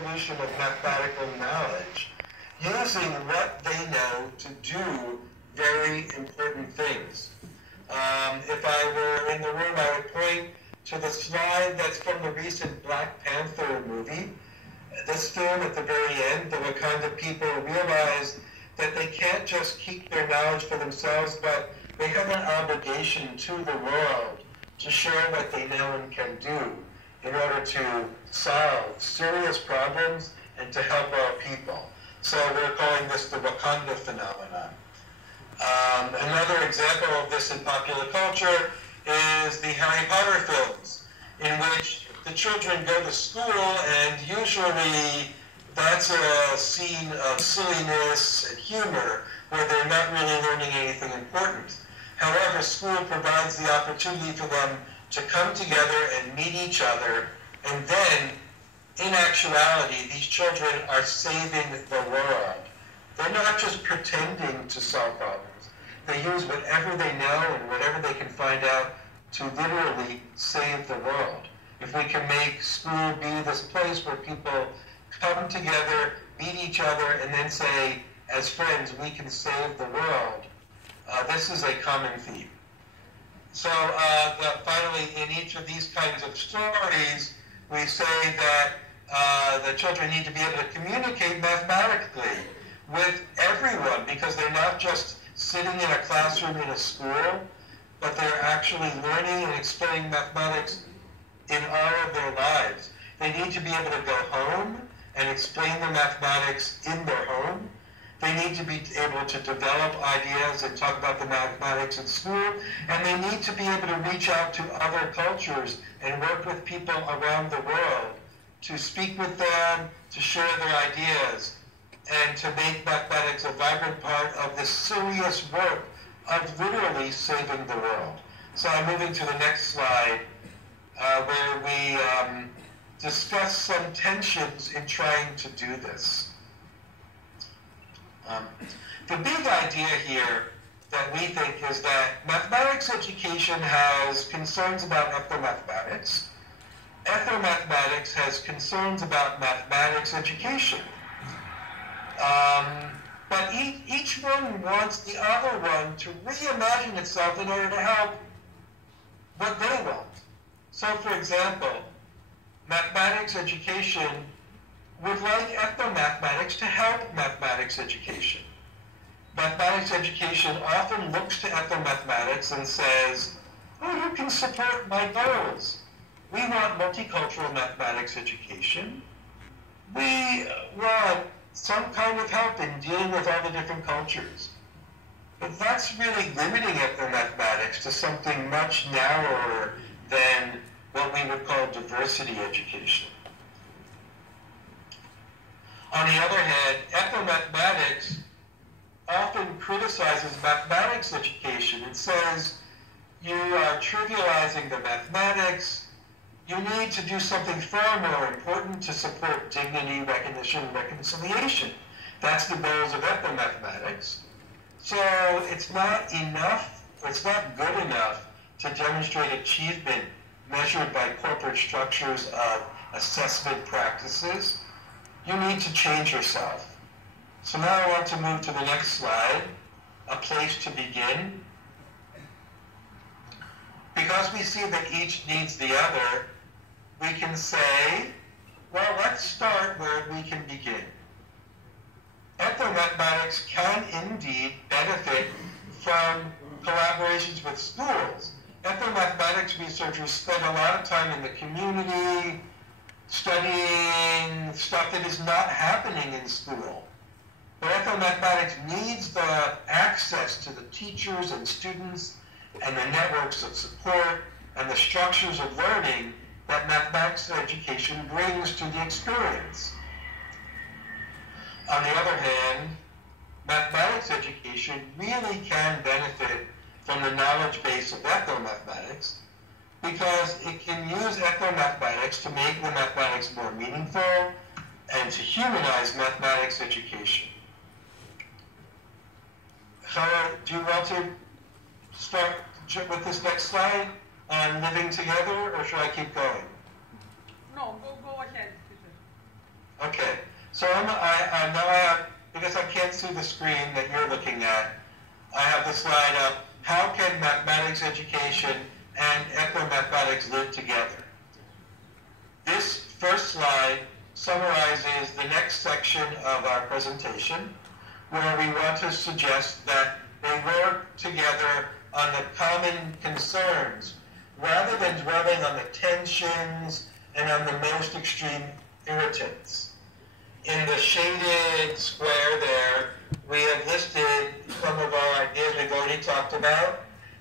evolution of mathematical knowledge, using what they know to do very important things. If I were in the room, I would point to the slide that's from the recent Black Panther movie. This film, at the very end, the Wakanda people realize that they can't just keep their knowledge for themselves, but they have an obligation to the world to share what they know and can do in order to solve serious problems and to help our people. So we're calling this the Wakanda phenomenon. Another example of this in popular culture is the Harry Potter films, in which the children go to school, and usually that's a scene of silliness and humor where they're not really learning anything important. However, school provides the opportunity for them to come together and meet each other, and then, in actuality, these children are saving the world. They're not just pretending to solve problems. They use whatever they know and whatever they can find out to literally save the world. If we can make school be this place where people come together, meet each other, and then say, as friends, we can save the world, this is a common theme. So finally, in each of these kinds of stories, we say that the children need to be able to communicate mathematically with everyone, because they're not just sitting in a classroom in a school, but they're actually learning and explaining mathematics in all of their lives. They need to be able to go home and explain the mathematics in their home. They need to be able to develop ideas and talk about the mathematics at school, and they need to be able to reach out to other cultures and work with people around the world to speak with them, to share their ideas, and to make mathematics a vibrant part of the serious work of literally saving the world. So I'm moving to the next slide, where we discuss some tensions in trying to do this. The big idea here that we think is that mathematics education has concerns about ethnomathematics. Ethnomathematics has concerns about mathematics education. But each one wants the other one to reimagine itself in order to help what they want. So, for example, mathematics education would like ethnomathematics to help mathematics education. Mathematics education often looks to ethnomathematics and says, oh, you can support my goals. We want multicultural mathematics education. We want some kind of help in dealing with all the different cultures. But that's really limiting ethnomathematics to something much narrower than what we would call diversity education. On the other hand, ethnomathematics often criticizes mathematics education. It says, you are trivializing the mathematics. You need to do something far more important to support dignity, recognition, and reconciliation. That's the goals of ethnomathematics. So it's not enough, it's not good enough to demonstrate achievement measured by corporate structures of assessment practices. You need to change yourself. So now I want to move to the next slide, a place to begin. Because we see that each needs the other, we can say, well, let's start where we can begin. Ethnomathematics can indeed benefit from collaborations with schools. Ethnomathematics researchers spend a lot of time in the community studying stuff that is not happening in school. But ethnomathematics needs the access to the teachers and students and the networks of support and the structures of learning that mathematics education brings to the experience. On the other hand, mathematics education really can benefit from the knowledge base of ethnomathematics because it can use ethnomathematics to make the mathematics more meaningful and to humanize mathematics education. Sarah, do you want to start with this next slide on living together, or should I keep going? No, go ahead, Peter. Okay, so I now I have, because I can't see the screen that you're looking at, I have the slide up. How can mathematics education and ethnomathematics live together? This first slide summarizes the next section of our presentation, where we want to suggest that they work together on the common concerns, rather than dwelling on the tensions and on the most extreme irritants. In the shaded square there, we have listed some of our ideas we've already talked about,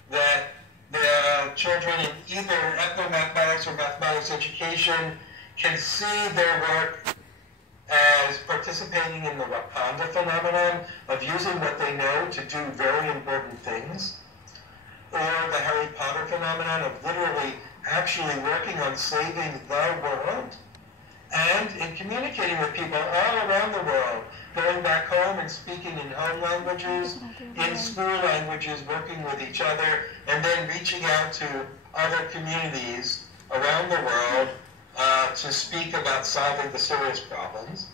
that the children in either ethnomathematics or mathematics education can see their work as participating in the Wakanda phenomenon of using what they know to do very important things, or the Harry Potter phenomenon of literally actually working on saving the world, and in communicating with people all around the world, going back home and speaking in home languages, in school languages, working with each other, and then reaching out to other communities around the world to speak about solving the serious problems.